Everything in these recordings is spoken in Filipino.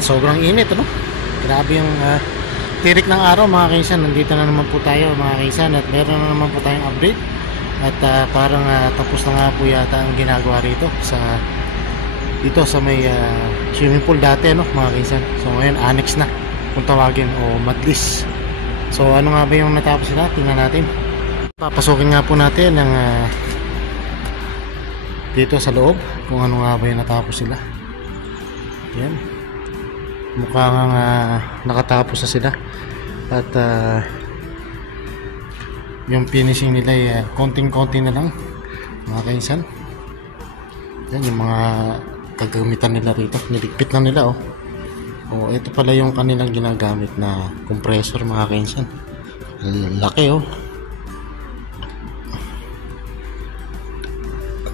Sobrang init, ano? Grabe yung tirik ng araw, mga kaisan. Nandito na naman po tayo, mga kaisan, at meron na naman po tayong update. At parang tapos na nga po yata ang ginagawa rito dito sa may swimming pool dati, no, mga kaisan. So ngayon annex na kung tawagin, o madlis. So ano nga ba yung natapos nila? Tingnan natin. Papasukin nga po natin ng dito sa loob kung ano nga ba yung natapos sila. Yan, mukhang nakatapos na sila. At yung finishing nila ay konting-konti na lang, mga kaisan. Yan yung mga kagamitan nila rito, niligpit na nila. Ito pala yung kanilang ginagamit na compressor, mga kaisan. Laki.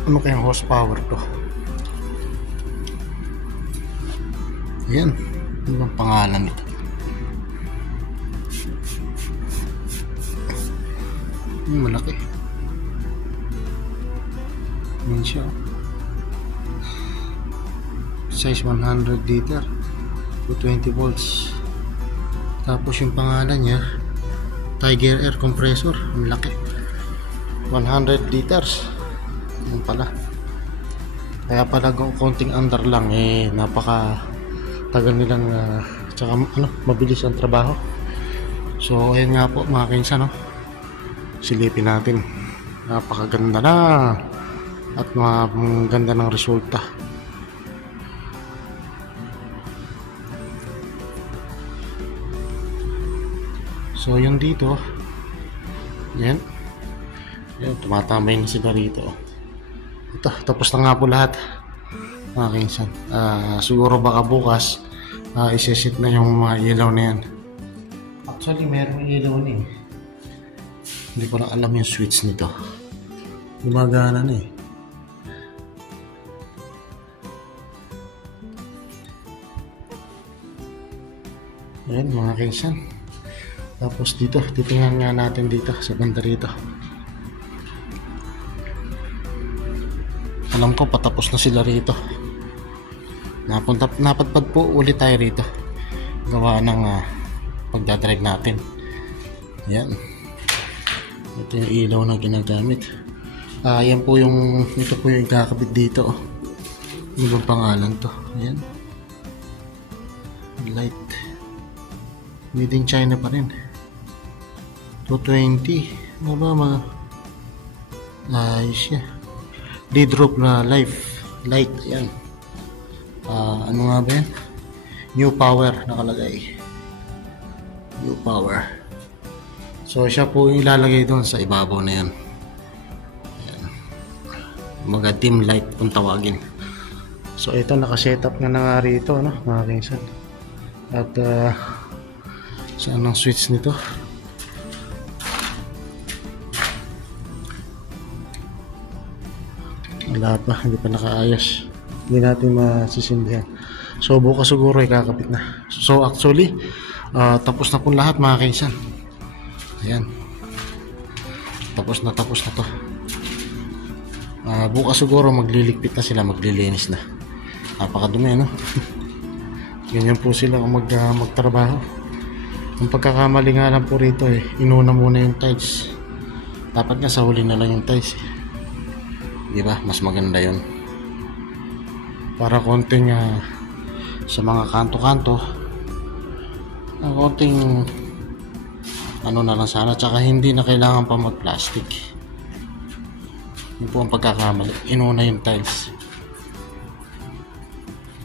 Ano kayang horsepower to? Yan, ano ang pangalan nito? Malaki. Yan siya. Size 100 liter, 220 volts. Tapos yung pangalan niya, Tiger Air Compressor. Ang laki, 100 liters. Yan pala. Kaya pala konting under lang, napaka tagal nilang tsaka mabilis ang trabaho. So ayun nga po, mga kainsan, silipin natin. Napakaganda na at maganda ng resulta. So yun dito, yan, tumatambay na sila rito. Ito, tapos na nga po lahat, mga kainsan. Siguro baka bukas isisit na yung mga ilaw na yan. Actually meron ilaw na hindi ko lang alam yung switch nito. Gumagana na Ayan, mga kainsan. Tapos dito, titingnan nga natin dito sa banda rito. Alam ko patapos na sila rito. Napadpad po ulit tayo rito, gawa ng pagdadrive natin. Yan, ito yung ilaw na ginagamit. Yan po yung, ito po yung ikakabit dito. Ano bang pangalan to? Yan, light, made in China pa rin. 220. Ano ba mga ayos siya. Lead rope na light. Yan. Ano nga ba yan? New Power nakalagay. New Power. So siya po yung ilalagay doon sa ibabaw na yan. Ayan. Mga dim light kung tawagin. So ito, nakasetup na nga rito, mga kaisan. At saan ang switch nito? Wala pa, hindi pa nakaayos. Hindi natin masisindihan. So bukas siguro ikakabit na. So actually tapos na po lahat, mga kaisan. Ayan, tapos na to. Bukas siguro magliligpit na sila, maglilinis na. Napakadumi, ganyan po sila kung magtrabaho. Ang pagkakamali nga lang po rito, inuna muna yung tiles. Dapat nga sa huli na lang yung tiles, diba? Mas maganda yun para konting sa mga kanto-kanto, konting ano na lang sana, tsaka hindi na kailangan pa mag plastic. Yun po ang pagkakamali, inuna yung tiles.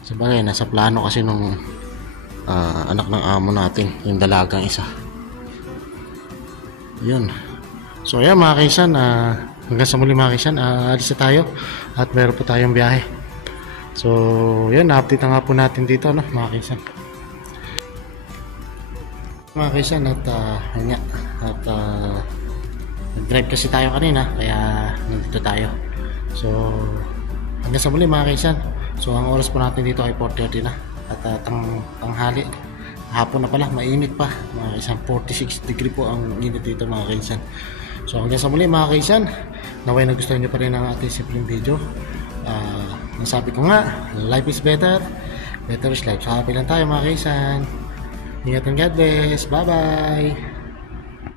Sabagay, nasa plano kasi nung anak ng amo natin, yung dalagang isa. Yun. So ayan, mga kaisan, hanggang sa muli, mga kaisan. Alis na tayo at meron po tayong biyahe. So yun, na-update na nga po natin dito, mga kaisan. Mga kaisan, at nag-drive kasi tayo kanina, kaya nandito tayo. So hanggang sa muli, mga kaisan. So ang oras po natin dito ay 4:30 na. At tanghali, hapon na pala, mainit pa, mga kaisan. 46 degree po ang init dito, mga kaisan. So hanggang sa muli, mga kaisan, naway nagustuhan nyo pa rin ang ating simpleng video. Nasabi ko nga, life is better Better's life. So happy lang tayo mga kaisan. Ingat and God bless. Bye-bye!